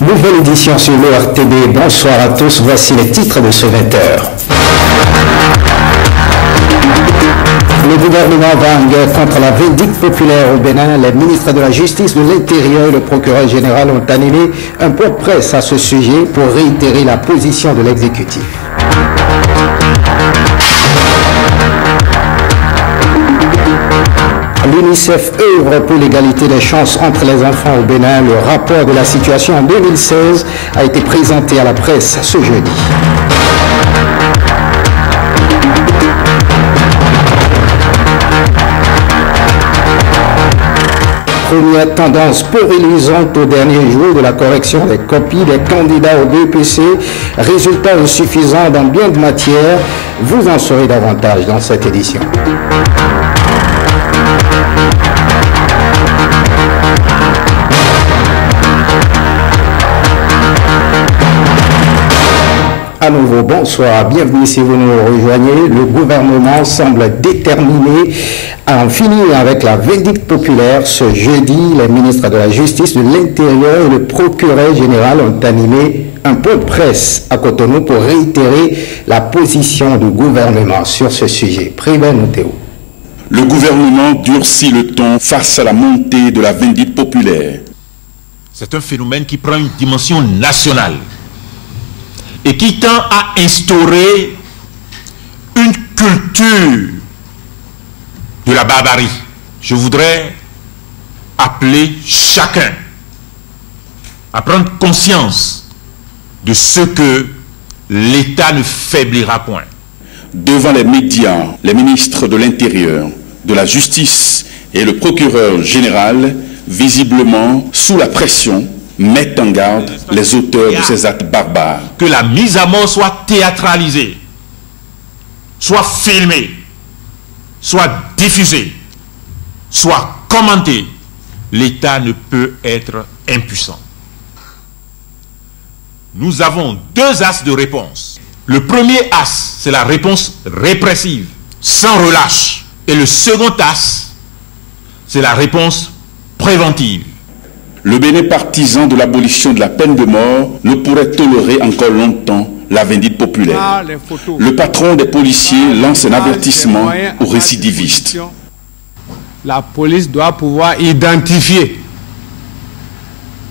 Nouvelle édition sur l'ORTB. Bonsoir à tous. Voici les titres de ce 20h. Le gouvernement va en guerre contre la vindicte populaire au Bénin. Les ministres de la Justice, de l'Intérieur et le procureur général ont animé un point de presse à ce sujet pour réitérer la position de l'exécutif. L'UNICEF œuvre pour l'égalité des chances entre les enfants au Bénin. Le rapport de la situation en 2016 a été présenté à la presse ce jeudi. Première tendance polarisante au dernier jour de la correction des copies des candidats au BEPC. Résultats insuffisants dans bien de matières. Vous en saurez davantage dans cette édition. À nouveau, bonsoir, bienvenue si vous nous rejoignez. Le gouvernement semble déterminé à en finir avec la vindicte populaire. Ce jeudi, les ministres de la Justice, de l'Intérieur et le procureur général ont animé un point de presse à Cotonou pour réitérer la position du gouvernement sur ce sujet. Théo. Le gouvernement durcit le ton face à la montée de la vindicte populaire. C'est un phénomène qui prend une dimension nationale et qui tend à instaurer une culture de la barbarie. Je voudrais appeler chacun à prendre conscience de ce que l'État ne faiblira point. Devant les médias, les ministres de l'Intérieur, de la Justice et le procureur général, visiblement sous la pression, mettent en garde les auteurs de ces actes barbares. Que la mise à mort soit théâtralisée, soit filmée, soit diffusée, soit commentée. L'État ne peut être impuissant. Nous avons deux axes de réponse. Le premier axe, c'est la réponse répressive, sans relâche. Et le second axe, c'est la réponse préventive. Le Bénin partisan de l'abolition de la peine de mort ne pourrait tolérer encore longtemps la vindicte populaire. Le patron des policiers lance un avertissement aux récidivistes. La police doit pouvoir identifier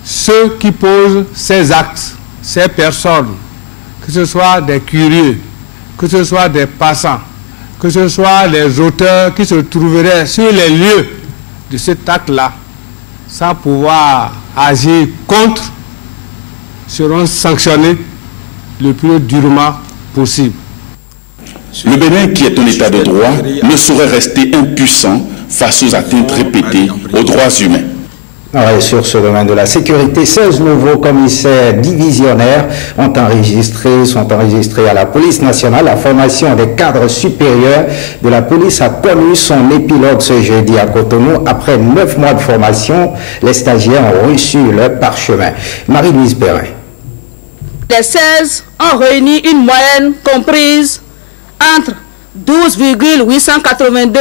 ceux qui posent ces actes, ces personnes, que ce soit des curieux, que ce soit des passants, que ce soit les auteurs qui se trouveraient sur les lieux de cet acte-là, sans pouvoir agir contre, seront sanctionnés le plus durement possible. Le Bénin, qui est un état de droit, ne saurait rester impuissant face aux atteintes répétées aux droits humains. Et sur ce domaine de la sécurité, 16 nouveaux commissaires divisionnaires sont enregistrés à la police nationale. La formation des cadres supérieurs de la police a connu son épilogue ce jeudi à Cotonou. Après 9 mois de formation, les stagiaires ont reçu leur parchemin. Marie-Louise Perrin. Les 16 ont réuni une moyenne comprise entre 12,882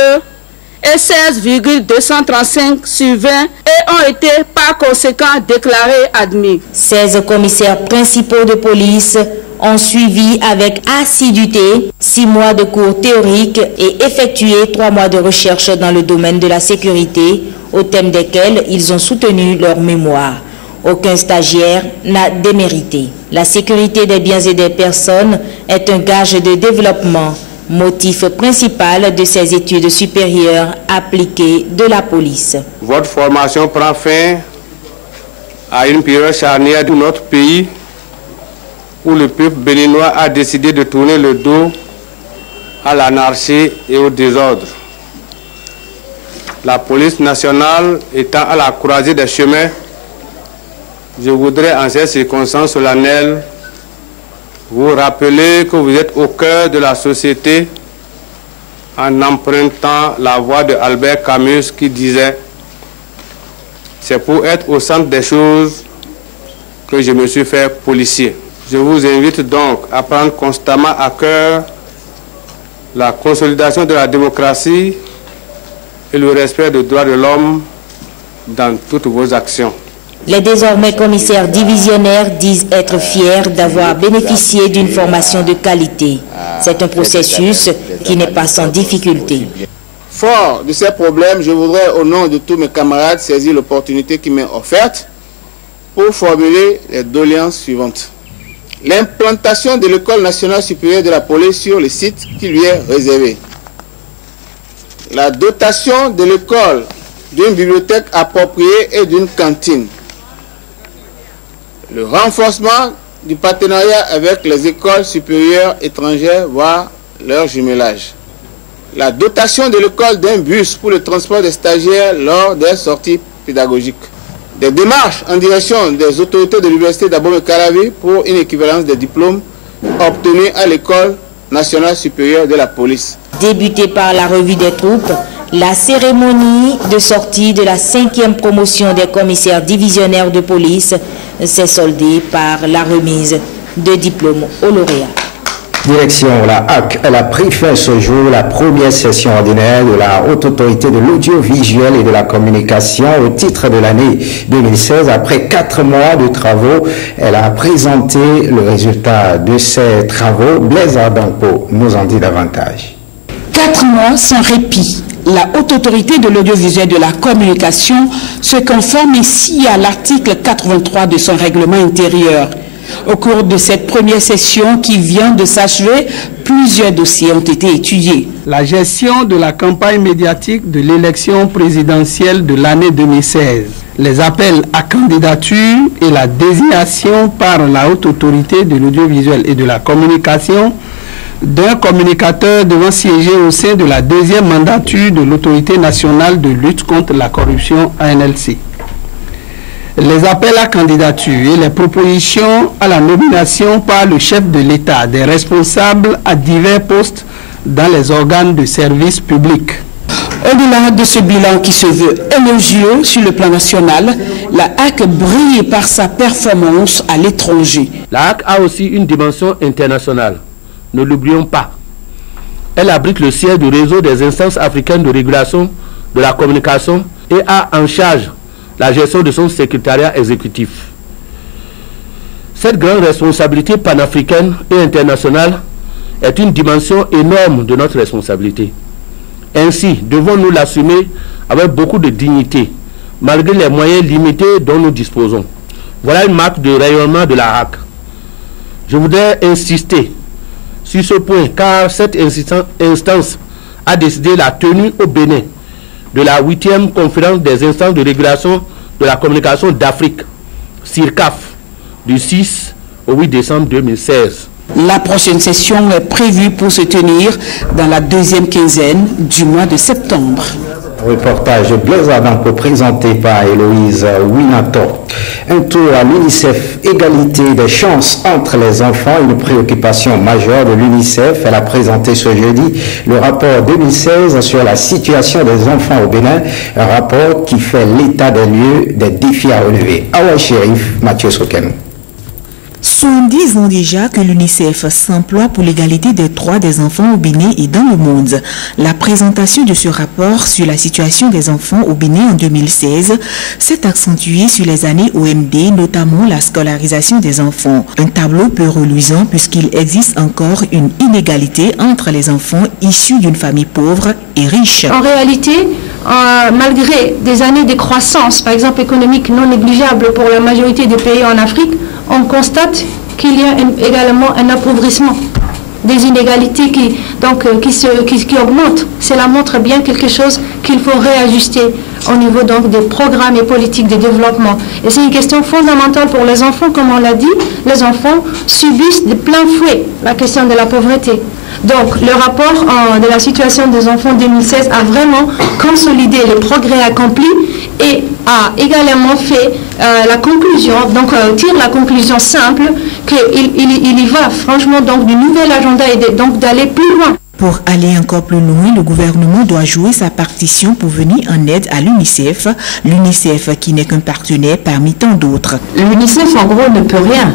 et 16,235 sur 20 et ont été par conséquent déclarés admis. 16 commissaires principaux de police ont suivi avec assiduité 6 mois de cours théoriques et effectué 3 mois de recherche dans le domaine de la sécurité, au thème desquels ils ont soutenu leur mémoire. Aucun stagiaire n'a démérité. La sécurité des biens et des personnes est un gage de développement, motif principal de ces études supérieures appliquées de la police. Votre formation prend fin à une période charnière de notre pays où le peuple béninois a décidé de tourner le dos à l'anarchie et au désordre. La police nationale étant à la croisée des chemins, je voudrais en ces circonstances solennelles vous rappeler que vous êtes au cœur de la société en empruntant la voix de Albert Camus qui disait « C'est pour être au centre des choses que je me suis fait policier ». Je vous invite donc à prendre constamment à cœur la consolidation de la démocratie et le respect des droits de l'homme dans toutes vos actions. Les désormais commissaires divisionnaires disent être fiers d'avoir bénéficié d'une formation de qualité. C'est un processus qui n'est pas sans difficulté. Fort de ces problèmes, je voudrais, au nom de tous mes camarades, saisir l'opportunité qui m'est offerte pour formuler les doléances suivantes. L'implantation de l'École nationale supérieure de la police sur le site qui lui est réservé. La dotation de l'école d'une bibliothèque appropriée et d'une cantine. Le renforcement du partenariat avec les écoles supérieures étrangères, voire leur jumelage. La dotation de l'école d'un bus pour le transport des stagiaires lors des sorties pédagogiques. Des démarches en direction des autorités de l'université d'Abomey-Calavi pour une équivalence des diplômes obtenus à l'école nationale supérieure de la police. Débutée par la revue des troupes, la cérémonie de sortie de la 5e promotion des commissaires divisionnaires de police s'est soldée par la remise de diplômes aux lauréats. Direction la HAC, elle a pris fin ce jour la première session ordinaire de la Haute Autorité de l'Audiovisuel et de la Communication au titre de l'année 2016. Après 4 mois de travaux, elle a présenté le résultat de ses travaux. Blaise Ardampo nous en dit davantage. 4 mois sans répit. La Haute Autorité de l'Audiovisuel et de la Communication se conforme ici à l'article 83 de son règlement intérieur. Au cours de cette première session qui vient de s'achever, plusieurs dossiers ont été étudiés. La gestion de la campagne médiatique de l'élection présidentielle de l'année 2016, les appels à candidature et la désignation par la Haute Autorité de l'Audiovisuel et de la Communication d'un communicateur devant siéger au sein de la 2e mandature de l'Autorité nationale de lutte contre la corruption ANLC. Les appels à candidature et les propositions à la nomination par le chef de l'État des responsables à divers postes dans les organes de service public. Au-delà de ce bilan qui se veut élogieux sur le plan national, la HAC brille par sa performance à l'étranger. La HAC a aussi une dimension internationale. Ne l'oublions pas. Elle abrite le siège du réseau des instances africaines de régulation de la communication et a en charge la gestion de son secrétariat exécutif. Cette grande responsabilité panafricaine et internationale est une dimension énorme de notre responsabilité. Ainsi, devons-nous l'assumer avec beaucoup de dignité, malgré les moyens limités dont nous disposons. Voilà une marque de rayonnement de la HAC. Je voudrais insister sur ce point, car cette instance a décidé la tenue au Bénin de la 8e conférence des instances de régulation de la communication d'Afrique, CIRCAF, du 6 au 8 décembre 2016. La prochaine session est prévue pour se tenir dans la 2e quinzaine du mois de septembre. Reportage Blaise Ardampo présenté par Héloïse Winato. Un tour à l'UNICEF, égalité des chances entre les enfants, une préoccupation majeure de l'UNICEF. Elle a présenté ce jeudi le rapport 2016 sur la situation des enfants au Bénin, un rapport qui fait l'état des lieux des défis à relever. Awa Chérif, Mathieu Soken. Sont 10 ans déjà que l'UNICEF s'emploie pour l'égalité des droits des enfants au Bénin et dans le monde. La présentation de ce rapport sur la situation des enfants au Bénin en 2016 s'est accentuée sur les années OMD, notamment la scolarisation des enfants. Un tableau peu reluisant puisqu'il existe encore une inégalité entre les enfants issus d'une famille pauvre et riche. En réalité, malgré des années de croissance, par exemple économique non négligeable pour la majorité des pays en Afrique, on constate qu'il y a également un appauvrissement des inégalités qui augmentent. Cela montre bien quelque chose qu'il faut réajuster au niveau donc des programmes et politiques de développement. Et c'est une question fondamentale pour les enfants, comme on l'a dit. Les enfants subissent de plein fouet la question de la pauvreté. Donc, le rapport de la situation des enfants 2016 a vraiment consolidé les progrès accomplis et a également fait la conclusion, donc tire la conclusion simple qu'il y va franchement donc du nouvel agenda et donc d'aller plus loin. Pour aller encore plus loin, le gouvernement doit jouer sa partition pour venir en aide à l'UNICEF. L'UNICEF qui n'est qu'un partenaire parmi tant d'autres. L'UNICEF en gros ne peut rien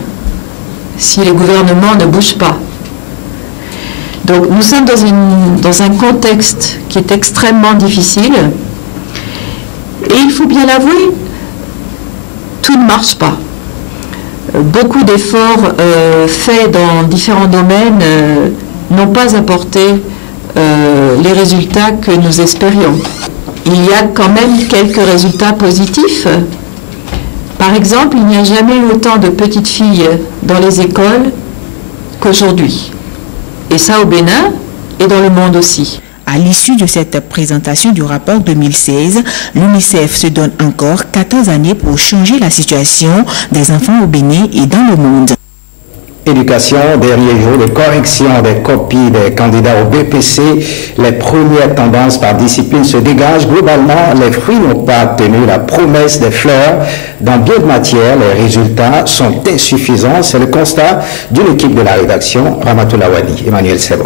si les gouvernements ne bougent pas. Donc nous sommes dans un contexte qui est extrêmement difficile et il faut bien l'avouer, tout ne marche pas. Beaucoup d'efforts faits dans différents domaines n'ont pas apporté les résultats que nous espérions. Il y a quand même quelques résultats positifs. Par exemple, il n'y a jamais eu autant de petites filles dans les écoles qu'aujourd'hui. Et ça au Bénin et dans le monde aussi. À l'issue de cette présentation du rapport 2016, l'UNICEF se donne encore 14 années pour changer la situation des enfants au Bénin et dans le monde. Éducation, dernier jour de correction des copies des candidats au BPC. Les premières tendances par discipline se dégagent. Globalement, les fruits n'ont pas tenu la promesse des fleurs. Dans bien de matières, les résultats sont insuffisants. C'est le constat d'une équipe de la rédaction, Ramatoula Wadi, Emmanuel Sebo.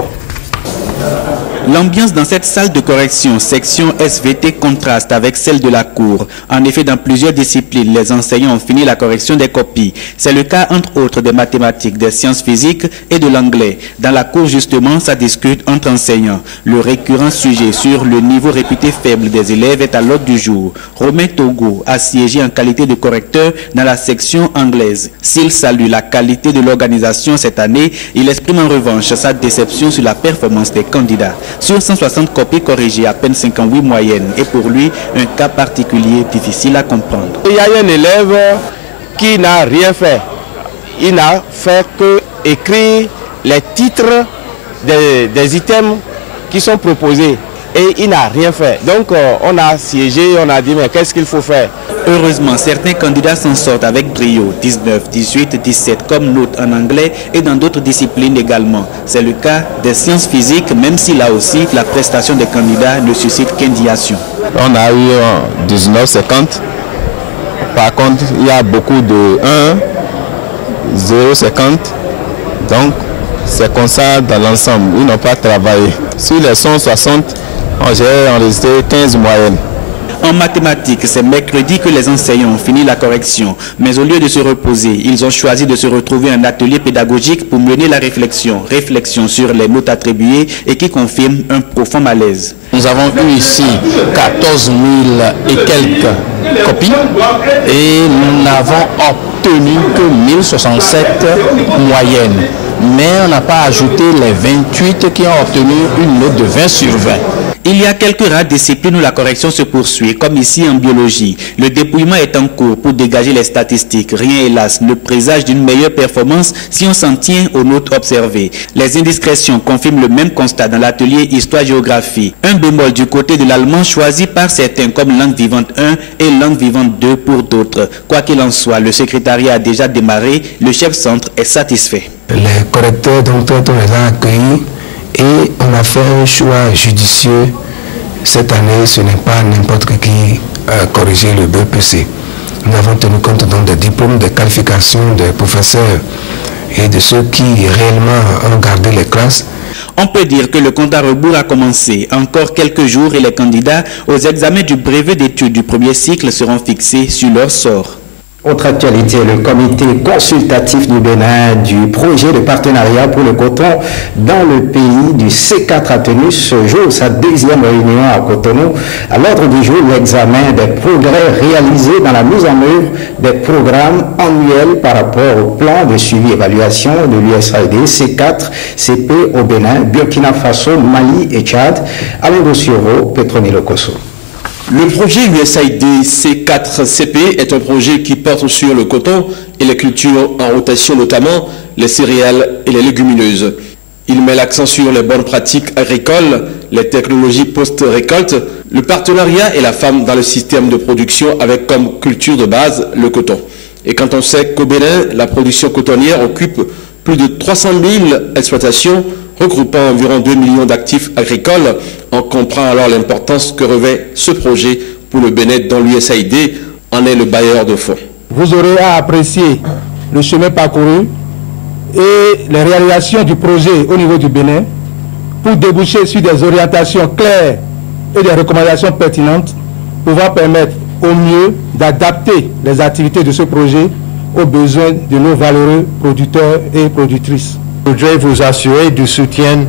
L'ambiance dans cette salle de correction, section SVT, contraste avec celle de la cour. En effet, dans plusieurs disciplines, les enseignants ont fini la correction des copies. C'est le cas, entre autres, des mathématiques, des sciences physiques et de l'anglais. Dans la cour, justement, ça discute entre enseignants. Le récurrent sujet sur le niveau réputé faible des élèves est à l'ordre du jour. Romain Togo a siégé en qualité de correcteur dans la section anglaise. S'il salue la qualité de l'organisation cette année, il exprime en revanche sa déception sur la performance des candidats. Sur 160 copies corrigées, à peine 58 moyennes. Et pour lui, un cas particulier difficile à comprendre. Il y a un élève qui n'a rien fait. Il n'a fait que écrire les titres des items qui sont proposés. Et il n'a rien fait. Donc on a siégé, on a dit mais qu'est-ce qu'il faut faire? Heureusement, certains candidats s'en sortent avec brio, 19, 18, 17 comme note en anglais et dans d'autres disciplines également. C'est le cas des sciences physiques, même si là aussi la prestation des candidats ne suscite qu'indignation. On a eu 19,50. Par contre, il y a beaucoup de 1, 0,50. Donc c'est comme ça dans l'ensemble. Ils n'ont pas travaillé. Sur les 160, j'ai enregistré 15 moyennes. En mathématiques, c'est mercredi que les enseignants ont fini la correction. Mais au lieu de se reposer, ils ont choisi de se retrouver en atelier pédagogique pour mener la réflexion. Réflexion sur les notes attribuées et qui confirme un profond malaise. Nous avons eu ici 14 000 et quelques copies et nous n'avons obtenu que 1067 moyennes. Mais on n'a pas ajouté les 28 qui ont obtenu une note de 20 sur 20. Il y a quelques rares disciplines où la correction se poursuit, comme ici en biologie. Le dépouillement est en cours pour dégager les statistiques. Rien, hélas, ne présage d'une meilleure performance si on s'en tient aux notes observées. Les indiscrétions confirment le même constat dans l'atelier Histoire-Géographie. Un bémol du côté de l'allemand choisi par certains comme langue vivante 1 et langue vivante 2 pour d'autres. Quoi qu'il en soit, le secrétariat a déjà démarré. Le chef-centre est satisfait. Les correcteurs, donc, on les a accueillis. Et on a fait un choix judicieux. Cette année, ce n'est pas n'importe qui a corrigé le BPC. Nous avons tenu compte donc des diplômes, des qualifications des professeurs et de ceux qui réellement ont gardé les classes. On peut dire que le compte à rebours a commencé. Encore quelques jours et les candidats aux examens du brevet d'études du premier cycle seront fixés sur leur sort. Autre actualité, le comité consultatif du Bénin du projet de partenariat pour le coton dans le pays du C4 a tenu ce jour sa deuxième réunion à Cotonou. À l'ordre du jour, l'examen des progrès réalisés dans la mise en œuvre des programmes annuels par rapport au plan de suivi-évaluation de l'USAID C4 CP au Bénin, Burkina Faso, Mali et Tchad. Alain Dossuro, Petronilo Kosso. Le projet USAID C4CP est un projet qui porte sur le coton et les cultures en rotation, notamment les céréales et les légumineuses. Il met l'accent sur les bonnes pratiques agricoles, les technologies post-récolte, le partenariat et la femme dans le système de production avec comme culture de base le coton. Et quand on sait qu'au Bénin, la production cotonnière occupe plus de 300 000 exploitations, regroupant environ 2 millions d'actifs agricoles, on comprend alors l'importance que revêt ce projet pour le Bénin dont l'USAID en est le bailleur de fonds. Vous aurez à apprécier le chemin parcouru et les réalisations du projet au niveau du Bénin pour déboucher sur des orientations claires et des recommandations pertinentes pouvant permettre au mieux d'adapter les activités de ce projet aux besoins de nos valeureux producteurs et productrices. Je voudrais vous assurer du soutien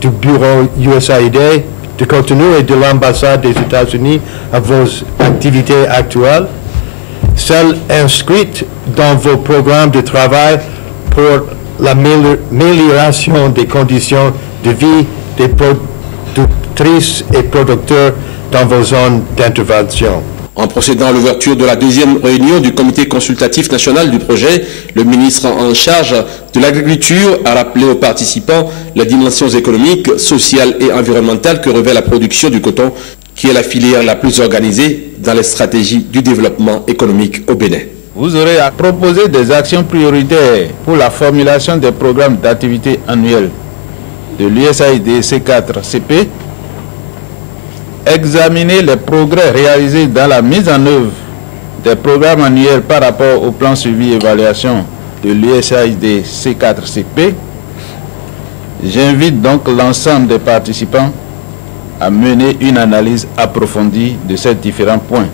du bureau USAID de Cotonou et de l'ambassade des États-Unis à vos activités actuelles celles inscrites dans vos programmes de travail pour l'amélioration des conditions de vie des productrices et producteurs dans vos zones d'intervention. En procédant à l'ouverture de la deuxième réunion du comité consultatif national du projet, le ministre en charge de l'agriculture a rappelé aux participants les dimensions économiques, sociales et environnementales que revêt la production du coton, qui est la filière la plus organisée dans les stratégies du développement économique au Bénin. Vous aurez à proposer des actions prioritaires pour la formulation des programmes d'activité annuels de l'USAID C4CP, examiner les progrès réalisés dans la mise en œuvre des programmes annuels par rapport au plan suivi et évaluation de l'USAID C4CP. J'invite donc l'ensemble des participants à mener une analyse approfondie de ces différents points.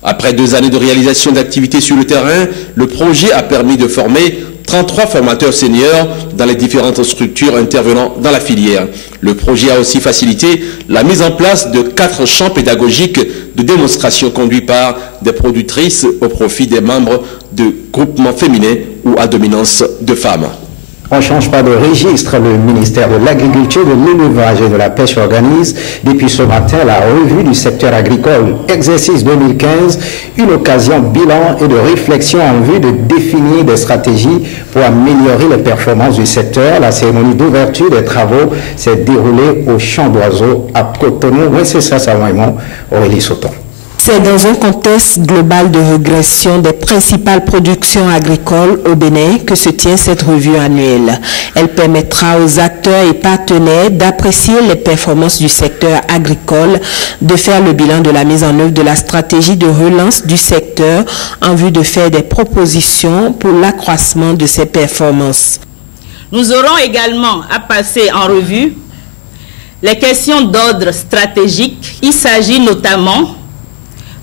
Après 2 années de réalisation d'activités sur le terrain, le projet a permis de former 33 formateurs seniors dans les différentes structures intervenant dans la filière. Le projet a aussi facilité la mise en place de 4 champs pédagogiques de démonstration conduits par des productrices au profit des membres de groupements féminins ou à dominance de femmes. On ne change pas de registre. Le ministère de l'Agriculture, de l'Élevage et de la Pêche organise depuis ce matin la revue du secteur agricole. Exercice 2015, une occasion bilan et de réflexion en vue de définir des stratégies pour améliorer les performances du secteur. La cérémonie d'ouverture des travaux s'est déroulée au Champ d'Oiseaux à Cotonou. Oui, c'est ça, Raymond. Aurélie Sauton. C'est dans un contexte global de régression des principales productions agricoles au Bénin que se tient cette revue annuelle. Elle permettra aux acteurs et partenaires d'apprécier les performances du secteur agricole, de faire le bilan de la mise en œuvre de la stratégie de relance du secteur en vue de faire des propositions pour l'accroissement de ses performances. Nous aurons également à passer en revue les questions d'ordre stratégique. Il s'agit notamment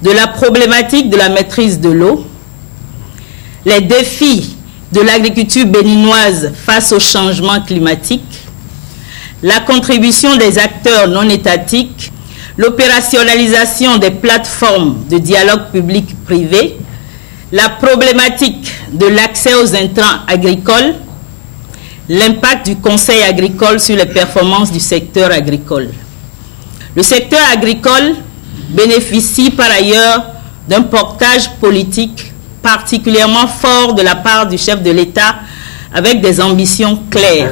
de la problématique de la maîtrise de l'eau, les défis de l'agriculture béninoise face au changement climatique, la contribution des acteurs non étatiques, l'opérationnalisation des plateformes de dialogue public-privé, la problématique de l'accès aux intrants agricoles, l'impact du conseil agricole sur les performances du secteur agricole. Le secteur agricole bénéficie par ailleurs d'un portage politique particulièrement fort de la part du chef de l'État avec des ambitions claires.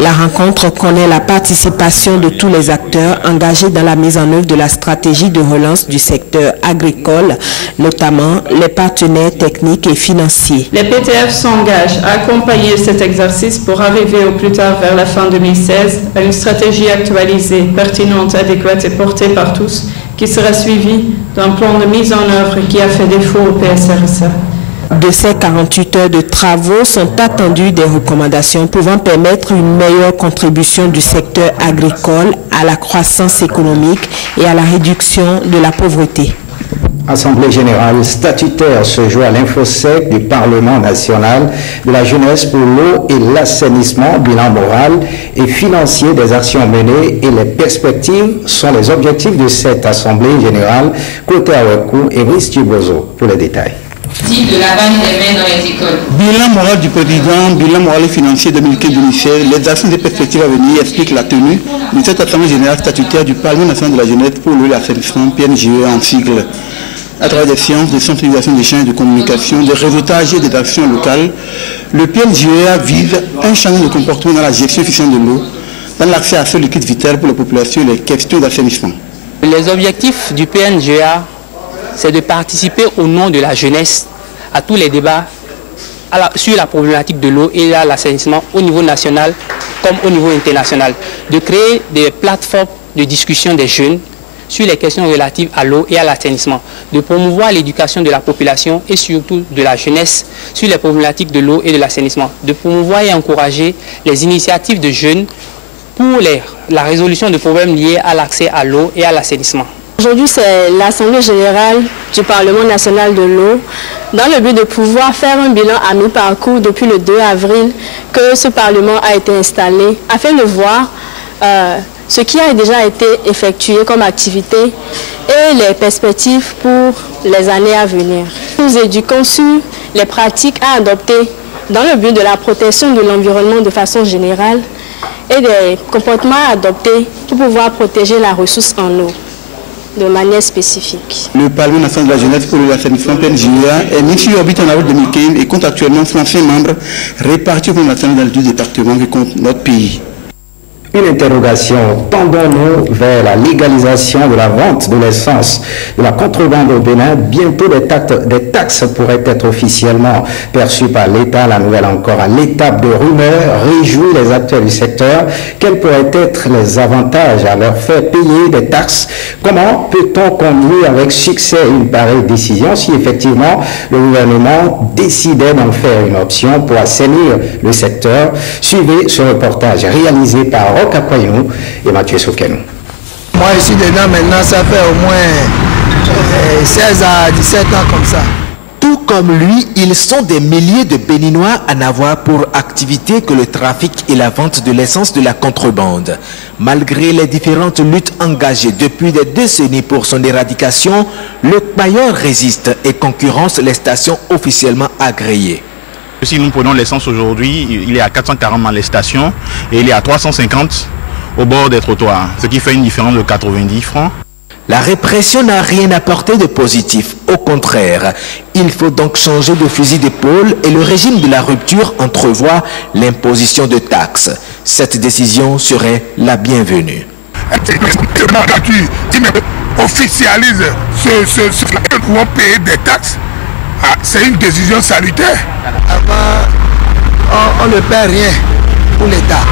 La rencontre connaît la participation de tous les acteurs engagés dans la mise en œuvre de la stratégie de relance du secteur agricole, notamment les partenaires techniques et financiers. Les PTF s'engagent à accompagner cet exercice pour arriver au plus tard vers la fin 2016 à une stratégie actualisée, pertinente, adéquate et portée par tous, qui sera suivie d'un plan de mise en œuvre qui a fait défaut au PSRSA. De ces 48 heures de travaux sont attendues des recommandations pouvant permettre une meilleure contribution du secteur agricole à la croissance économique et à la réduction de la pauvreté. Assemblée générale statutaire se joue à l'Infosec du Parlement national de la jeunesse pour l'eau et l'assainissement, bilan moral et financier des actions menées et les perspectives sont les objectifs de cette Assemblée générale. Côté Awekou et Brice Bozo pour les détails. De lavage des mains dans les écoles. Bilan moral du président, bilan moral et financier 2015-2016, les actions des perspectives à venir expliquent la tenue de cette Assemblée générale statutaire du Parlement national de la jeunesse pour l'eau et l'assainissement, PNGE en sigle. À travers des séances de sensibilisation, d'échange, de communication, de réseautage et des actions locales, le PNGE vise un changement de comportement dans la gestion efficiente de l'eau, dans l'accès à ce liquide vital pour la population et les questions d'assainissement. Les objectifs du PNGA, c'est de participer au nom de la jeunesse à tous les débats sur la problématique de l'eau et l'assainissement au niveau national comme au niveau international. De créer des plateformes de discussion des jeunes sur les questions relatives à l'eau et à l'assainissement. De promouvoir l'éducation de la population et surtout de la jeunesse sur les problématiques de l'eau et de l'assainissement. De promouvoir et encourager les initiatives de jeunes pour la résolution de problèmes liés à l'accès à l'eau et à l'assainissement. Aujourd'hui, c'est l'Assemblée générale du Parlement national de l'eau, dans le but de pouvoir faire un bilan à mi-parcours depuis le 2 avril que ce Parlement a été installé, afin de voir ce qui a déjà été effectué comme activité et les perspectives pour les années à venir. Nous éduquons sur les pratiques à adopter dans le but de la protection de l'environnement de façon générale et des comportements à adopter pour pouvoir protéger la ressource en eau de manière spécifique. Le Parlement national de la jeunesse pour l'assainissement PNJEA est mis sur orbite en avril 2015 et compte actuellement 35 membres répartis au plan national du département qui compte notre pays. Une interrogation, tendons-nous vers la légalisation de la vente de l'essence, de la contrebande au Bénin. Bientôt des taxes pourraient être officiellement perçues par l'État. La nouvelle encore à l'étape de rumeur réjouit les acteurs du secteur. Quels pourraient être les avantages à leur faire payer des taxes? Comment peut-on conduire avec succès une pareille décision si effectivement le gouvernement décidait d'en faire une option pour assainir le secteur? Suivez ce reportage réalisé par Roch Akpaynou et Mathieu Soukenou. Moi, je suis dedans maintenant, ça fait au moins 16 à 17 ans comme ça. Tout comme lui, ils sont des milliers de Béninois à n'avoir pour activité que le trafic et la vente de l'essence de la contrebande. Malgré les différentes luttes engagées depuis des décennies pour son éradication, le Kpayor résiste et concurrence les stations officiellement agréées. Si nous prenons l'essence aujourd'hui, il est à 440 dans les stations et il est à 350 au bord des trottoirs, ce qui fait une différence de 90 francs. La répression n'a rien apporté de positif, au contraire. Il faut donc changer de fusil d'épaule et le régime de la rupture entrevoit l'imposition de taxes. Cette décision serait la bienvenue. Officialise ce où on paye des taxes. C'est une décision salutaire. Avant, on ne paie rien pour l'État.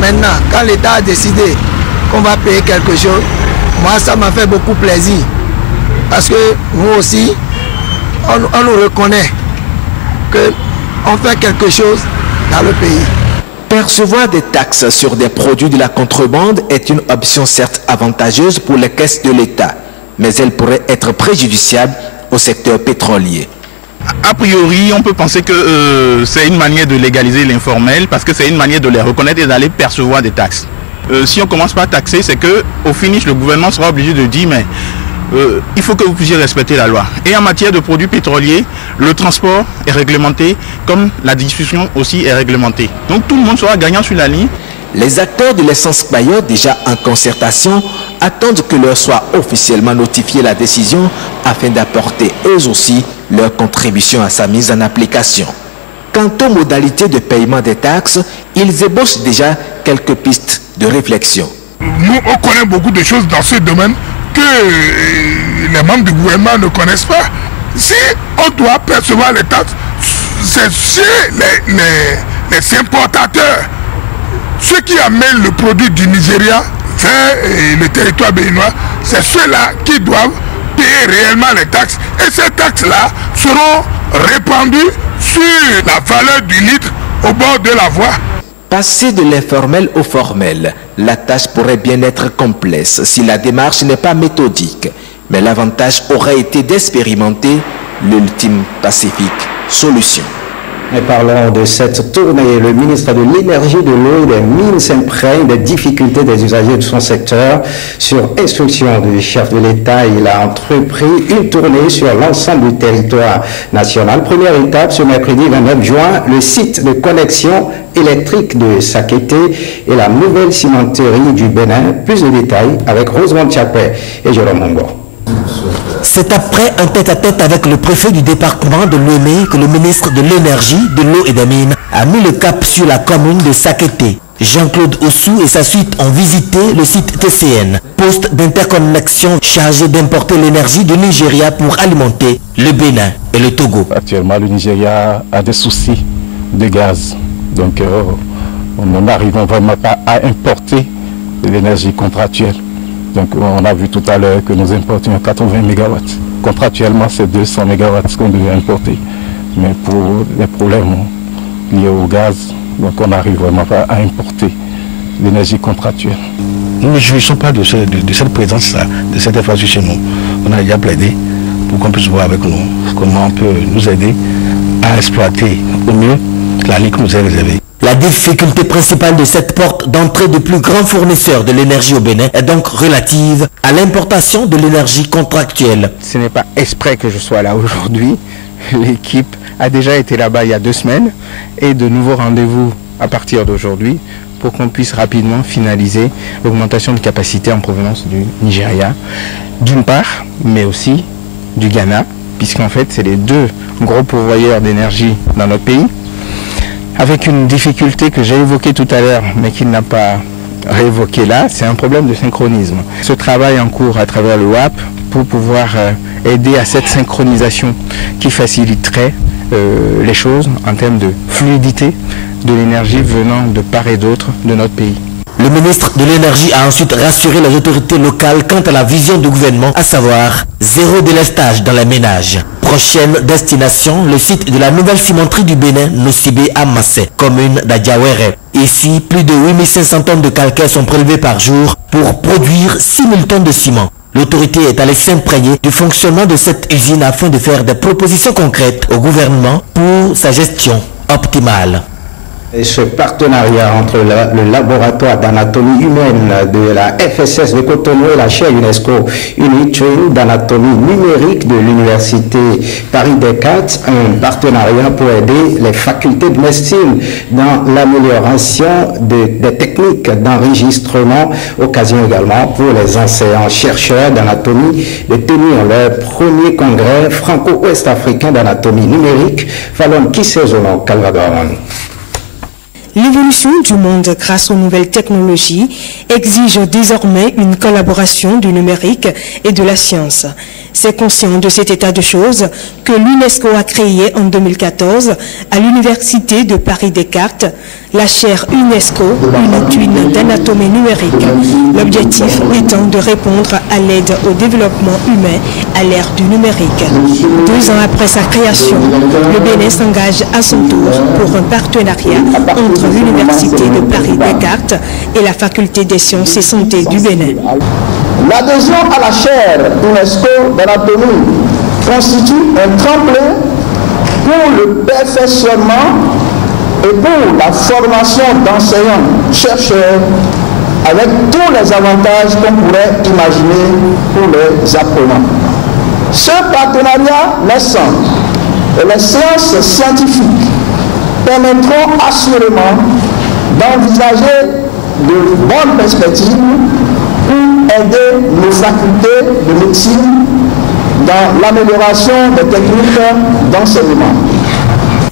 Maintenant, quand l'État a décidé qu'on va payer quelque chose, moi ça m'a fait beaucoup plaisir. Parce que nous aussi, on nous reconnaît qu'on fait quelque chose dans le pays. Percevoir des taxes sur des produits de la contrebande est une option certes avantageuse pour les caisses de l'État, mais elle pourrait être préjudiciable au secteur pétrolier. A priori, on peut penser que c'est une manière de légaliser l'informel parce que c'est une manière de les reconnaître et d'aller percevoir des taxes. Si on commence par taxer, c'est qu'au finish, le gouvernement sera obligé de dire mais il faut que vous puissiez respecter la loi. Et en matière de produits pétroliers, le transport est réglementé comme la distribution aussi est réglementée. Donc tout le monde sera gagnant sur la ligne. Les acteurs de l'essence Kpayor, déjà en concertation, attendent que leur soit officiellement notifiée la décision afin d'apporter eux aussi leur contribution à sa mise en application. Quant aux modalités de paiement des taxes, ils ébauchent déjà quelques pistes de réflexion. Nous, on connaît beaucoup de choses dans ce domaine que les membres du gouvernement ne connaissent pas. Si on doit percevoir les taxes, c'est chez les importateurs. Ceux qui amènent le produit du Nigeria vers le territoire béninois, c'est ceux-là qui doivent payer réellement les taxes. Et ces taxes-là seront répandues sur la valeur du litre au bord de la voie. Passer de l'informel au formel, la tâche pourrait bien être complexe si la démarche n'est pas méthodique. Mais l'avantage aurait été d'expérimenter l'ultime pacifique solution. Et parlons de cette tournée. Le ministre de l'Énergie, de l'Eau et des Mines s'imprègne des difficultés des usagers de son secteur. Sur instruction du chef de l'État, il a entrepris une tournée sur l'ensemble du territoire national. Première étape, ce mercredi 29 juin, le site de connexion électrique de Sakété et la nouvelle cimenterie du Bénin. Plus de détails avec Rosemont Tchapé et Jérôme Mongo. C'est après un tête-à-tête avec le préfet du département de Lomé que le ministre de l'Énergie, de l'Eau et des Mines a mis le cap sur la commune de Sakété. Jean-Claude Ossou et sa suite ont visité le site TCN, poste d'interconnexion chargé d'importer l'énergie du Nigeria pour alimenter le Bénin et le Togo. Actuellement, le Nigeria a des soucis de gaz. Donc, on n'arrive vraiment pas à importer l'énergie contractuelle. Donc on a vu tout à l'heure que nous importions 80 MW. Contractuellement, c'est 200 MW qu'on devait importer. Mais pour les problèmes liés au gaz, donc on n'arrive vraiment pas à importer l'énergie contractuelle. Nous ne jouissons pas de cette présence-là, de cette infrastructure chez nous. On a déjà plaidé pour qu'on puisse voir avec nous comment on peut nous aider à exploiter au mieux la ligne qui nous est réservée. La difficulté principale de cette porte d'entrée du plus grand fournisseur de l'énergie au Bénin est donc relative à l'importation de l'énergie contractuelle. Ce n'est pas exprès que je sois là aujourd'hui. L'équipe a déjà été là-bas il y a 2 semaines et de nouveaux rendez-vous à partir d'aujourd'hui pour qu'on puisse rapidement finaliser l'augmentation de capacité en provenance du Nigeria, d'une part, mais aussi du Ghana, puisqu'en fait c'est les 2 gros pourvoyeurs d'énergie dans notre pays, avec une difficulté que j'ai évoquée tout à l'heure, mais qui n'a pas réévoqué là, c'est un problème de synchronisme. Ce travail en cours à travers le WAP pour pouvoir aider à cette synchronisation qui faciliterait les choses en termes de fluidité de l'énergie venant de part et d'autre de notre pays. Le ministre de l'Énergie a ensuite rassuré les autorités locales quant à la vision du gouvernement, à savoir 0 délestage dans les ménages. Prochaine destination, le site de la nouvelle cimenterie du Bénin, Nosibé à Massé, commune d'Adjaouéré. Ici, plus de 8500 tonnes de calcaire sont prélevées par jour pour produire 6000 tonnes de ciment. L'autorité est allée s'imprégner du fonctionnement de cette usine afin de faire des propositions concrètes au gouvernement pour sa gestion optimale. Et ce partenariat entre le laboratoire d'anatomie humaine de la FSS de Cotonou et la chaire UNESCO Unitwin d'anatomie numérique de l'université Paris-Descartes, un partenariat pour aider les facultés de médecine dans l'amélioration des techniques d'enregistrement, occasion également pour les enseignants-chercheurs d'anatomie de tenir leur premier congrès franco-ouest-africain d'anatomie numérique, Fallon Kissezono Calvadoran. L'évolution du monde grâce aux nouvelles technologies exige désormais une collaboration du numérique et de la science. C'est conscient de cet état de choses que l'UNESCO a créé en 2014 à l'Université de Paris-Descartes la chaire UNESCO Unitwin d'anatomie numérique. L'objectif étant de répondre à l'aide au développement humain à l'ère du numérique. 2 ans après sa création, le Bénin s'engage à son tour pour un partenariat entre l'Université de Paris-Descartes et la Faculté des sciences et santé du Bénin. L'adhésion à la chaire UNESCO d'anatomie constitue un tremplin pour le perfectionnement et pour la formation d'enseignants-chercheurs avec tous les avantages qu'on pourrait imaginer pour les apprenants. Ce partenariat naissant et les séances scientifiques permettront assurément d'envisager de bonnes perspectives pour aider nos facultés de médecine dans l'amélioration des techniques d'enseignement.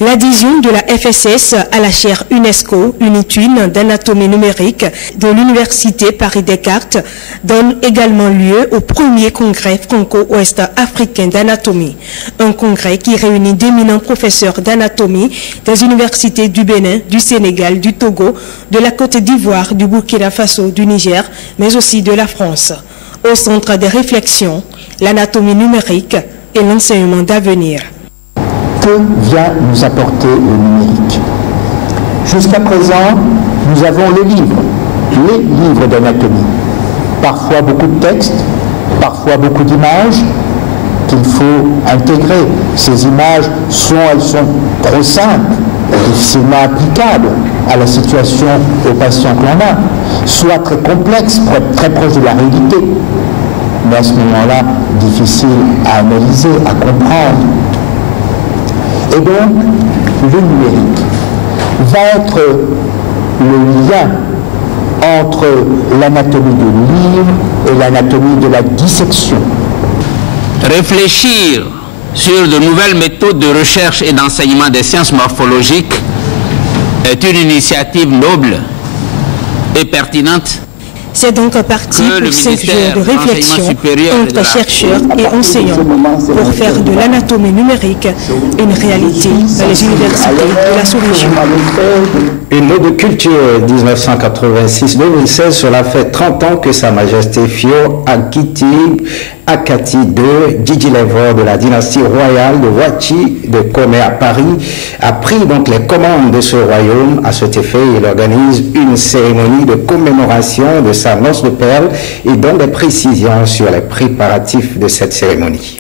L'adhésion de la FSS à la chaire UNESCO Unitwin d'anatomie numérique de l'Université Paris-Descartes donne également lieu au premier congrès franco-ouest-africain d'anatomie. Un congrès qui réunit d'éminents professeurs d'anatomie des universités du Bénin, du Sénégal, du Togo, de la Côte d'Ivoire, du Burkina Faso, du Niger, mais aussi de la France. Au centre des réflexions, l'anatomie numérique et l'enseignement d'avenir. Que vient nous apporter le numérique? Jusqu'à présent, nous avons les livres d'anatomie. Parfois beaucoup de textes, parfois beaucoup d'images qu'il faut intégrer. Ces images, elles sont trop simples, difficilement applicables à la situation aux patients que l'on a, soit très complexes pour être très proches de la réalité, mais à ce moment-là, difficile à analyser, à comprendre. Et donc, le numérique va être le lien entre l'anatomie du livre et l'anatomie de la dissection. Réfléchir sur de nouvelles méthodes de recherche et d'enseignement des sciences morphologiques est une initiative noble et pertinente. C'est donc parti pour 5 jours de réflexion entre chercheurs et enseignants pour faire de l'anatomie numérique une réalité dans les universités de la sous-région. Une mot de culture 1986-2016, cela fait 30 ans que Sa Majesté Fio Akati II, Djidji Lèvre de la dynastie royale de Ouachi de Komé à Paris, a pris donc les commandes de ce royaume. À cet effet, il organise une cérémonie de commémoration de sa noce de perles et donne des précisions sur les préparatifs de cette cérémonie.